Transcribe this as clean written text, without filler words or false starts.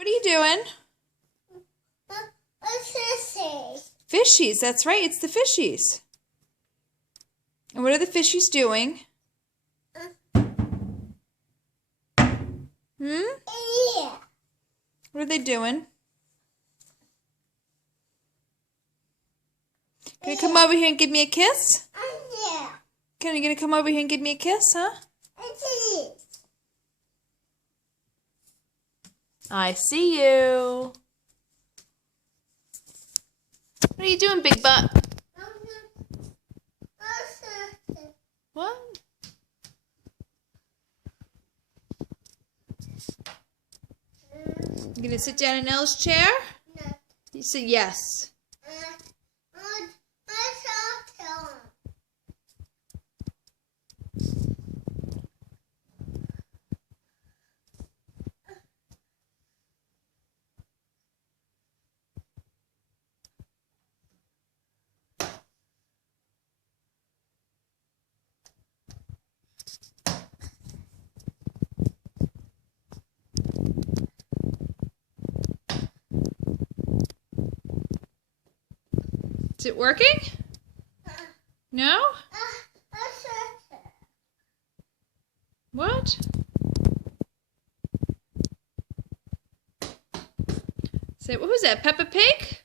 What are you doing? Fishies. Fishies, that's right, it's the fishies. And what are the fishies doing? Yeah. What are they doing? Can you come over here and give me a kiss? Yeah. Can you gonna come over here and give me a kiss, huh? I see you. What are you doing, Big Butt? What? You gonna sit down in Elle's chair? No. You said yes. Is it working? No? What? Say, what was that, Peppa Pig?